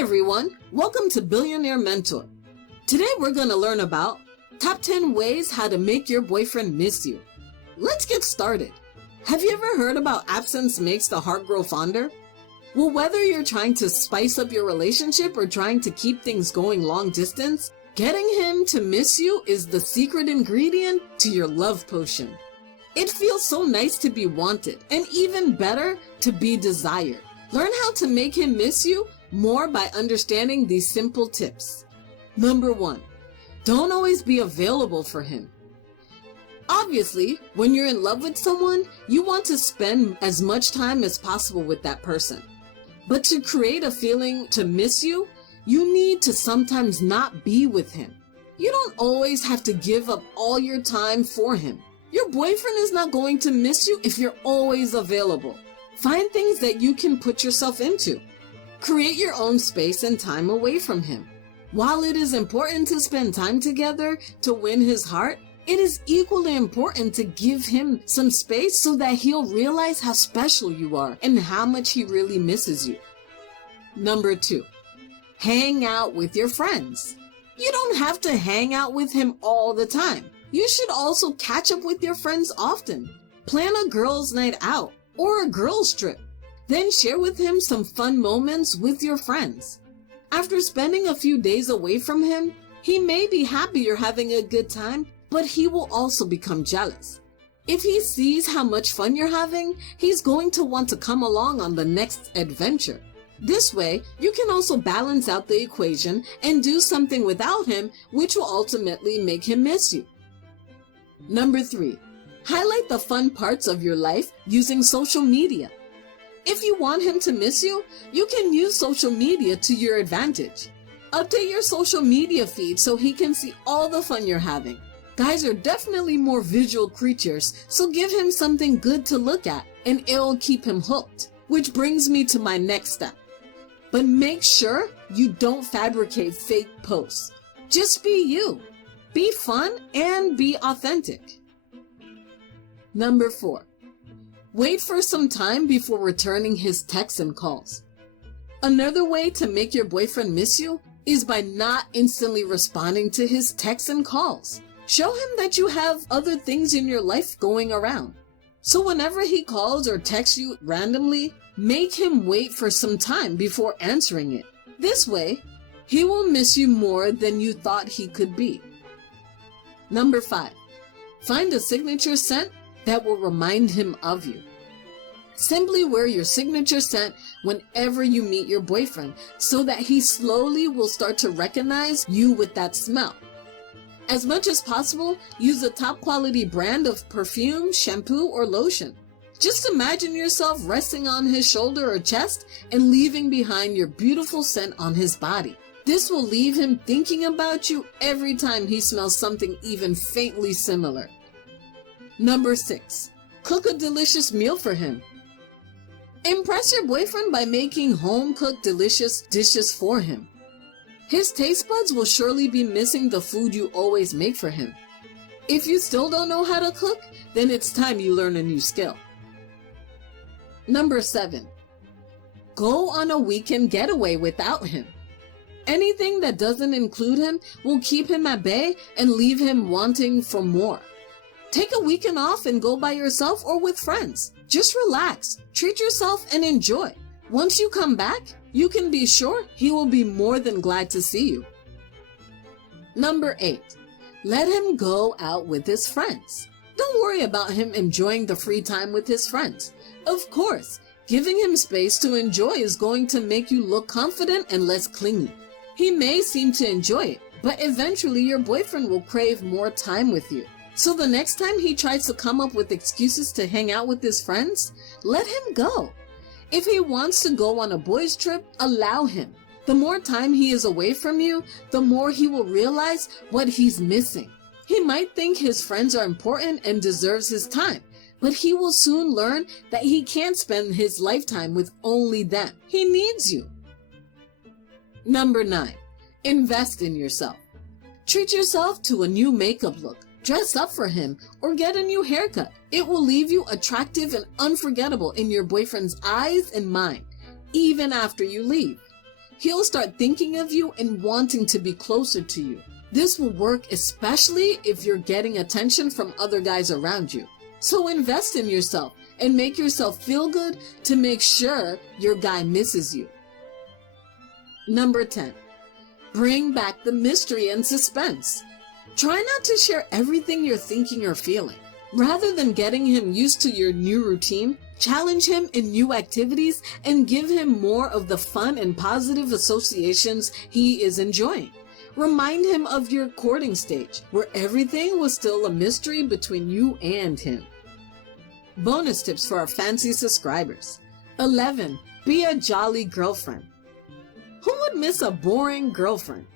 everyone, welcome to Billionaire Mentor. Today we're going to learn about top 10 ways how to make your boyfriend miss you. Let's get started. Have you ever heard about absence makes the heart grow fonder? Well, whether you're trying to spice up your relationship or trying to keep things going long distance, getting him to miss you is the secret ingredient to your love potion. It feels so nice to be wanted and even better to be desired. Learn how to make him miss you more by understanding these simple tips. Number 1, don't always be available for him. Obviously, when you're in love with someone, you want to spend as much time as possible with that person. But to create a feeling to miss you, you need to sometimes not be with him. You don't always have to give up all your time for him. Your boyfriend is not going to miss you if you're always available. Find things that you can put yourself into. Create your own space and time away from him. While it is important to spend time together to win his heart, it is equally important to give him some space so that he'll realize how special you are and how much he really misses you. Number 2, hang out with your friends. You don't have to hang out with him all the time. You should also catch up with your friends often. Plan a girls' night out or a girls' trip. Then share with him some fun moments with your friends. After spending a few days away from him, he may be happy you're having a good time, but he will also become jealous. If he sees how much fun you're having, he's going to want to come along on the next adventure. This way, you can also balance out the equation and do something without him, which will ultimately make him miss you. Number 3, highlight the fun parts of your life using social media. If you want him to miss you, you can use social media to your advantage. Update your social media feed so he can see all the fun you're having. Guys are definitely more visual creatures, so give him something good to look at and it'll keep him hooked. Which brings me to my next step. But make sure you don't fabricate fake posts. Just be you. Be fun and be authentic. Number 4, wait for some time before returning his texts and calls. Another way to make your boyfriend miss you is by not instantly responding to his texts and calls. Show him that you have other things in your life going around. So whenever he calls or texts you randomly, make him wait for some time before answering it. This way, he will miss you more than you thought he could be. Number 5, find a signature scent that will remind him of you. Simply wear your signature scent whenever you meet your boyfriend so that he slowly will start to recognize you with that smell. As much as possible, use a top quality brand of perfume, shampoo, or lotion. Just imagine yourself resting on his shoulder or chest and leaving behind your beautiful scent on his body. This will leave him thinking about you every time he smells something even faintly similar. Number 6, cook a delicious meal for him. Impress your boyfriend by making home-cooked delicious dishes for him. His taste buds will surely be missing the food you always make for him. If you still don't know how to cook, then it's time you learn a new skill. Number 7, go on a weekend getaway without him. Anything that doesn't include him will keep him at bay and leave him wanting for more. Take a weekend off and go by yourself or with friends. Just relax, treat yourself, and enjoy. Once you come back, you can be sure he will be more than glad to see you. Number 8, let him go out with his friends. Don't worry about him enjoying the free time with his friends. Of course, giving him space to enjoy is going to make you look confident and less clingy. He may seem to enjoy it, but eventually your boyfriend will crave more time with you. So the next time he tries to come up with excuses to hang out with his friends, let him go. If he wants to go on a boys' trip, allow him. The more time he is away from you, the more he will realize what he's missing. He might think his friends are important and deserves his time, but he will soon learn that he can't spend his lifetime with only them. He needs you. Number 9, invest in yourself. Treat yourself to a new makeup look. Dress up for him or get a new haircut. It will leave you attractive and unforgettable in your boyfriend's eyes and mind, even after you leave. He'll start thinking of you and wanting to be closer to you. This will work especially if you're getting attention from other guys around you. So invest in yourself and make yourself feel good to make sure your guy misses you. Number 10. Bring back the mystery and suspense. Try not to share everything you're thinking or feeling. Rather than getting him used to your new routine, challenge him in new activities and give him more of the fun and positive associations he is enjoying. Remind him of your courting stage, where everything was still a mystery between you and him. Bonus tips for our fancy subscribers. 11. Be a jolly girlfriend. Who would miss a boring girlfriend?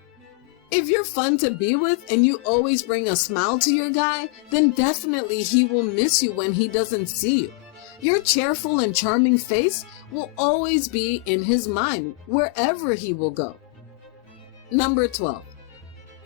If you're fun to be with and you always bring a smile to your guy, then definitely he will miss you when he doesn't see you. Your cheerful and charming face will always be in his mind wherever he will go. Number 12.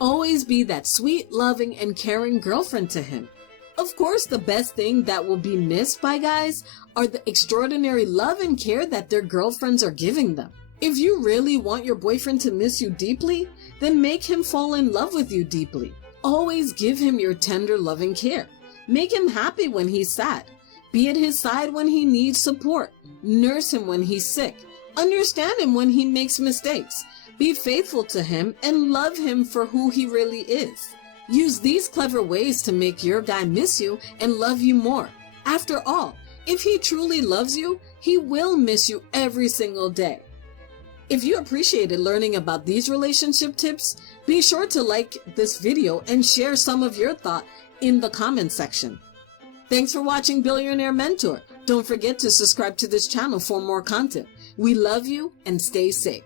Always be that sweet, loving, and caring girlfriend to him. Of course, the best thing that will be missed by guys are the extraordinary love and care that their girlfriends are giving them. If you really want your boyfriend to miss you deeply, then make him fall in love with you deeply. Always give him your tender, loving care. Make him happy when he's sad. Be at his side when he needs support. Nurse him when he's sick. Understand him when he makes mistakes. Be faithful to him and love him for who he really is. Use these clever ways to make your guy miss you and love you more. After all, if he truly loves you, he will miss you every single day. If you appreciated learning about these relationship tips, be sure to like this video and share some of your thought in the comment section. Thanks for watching Billionaire Mentor. Don't forget to subscribe to this channel for more content. We love you and stay safe.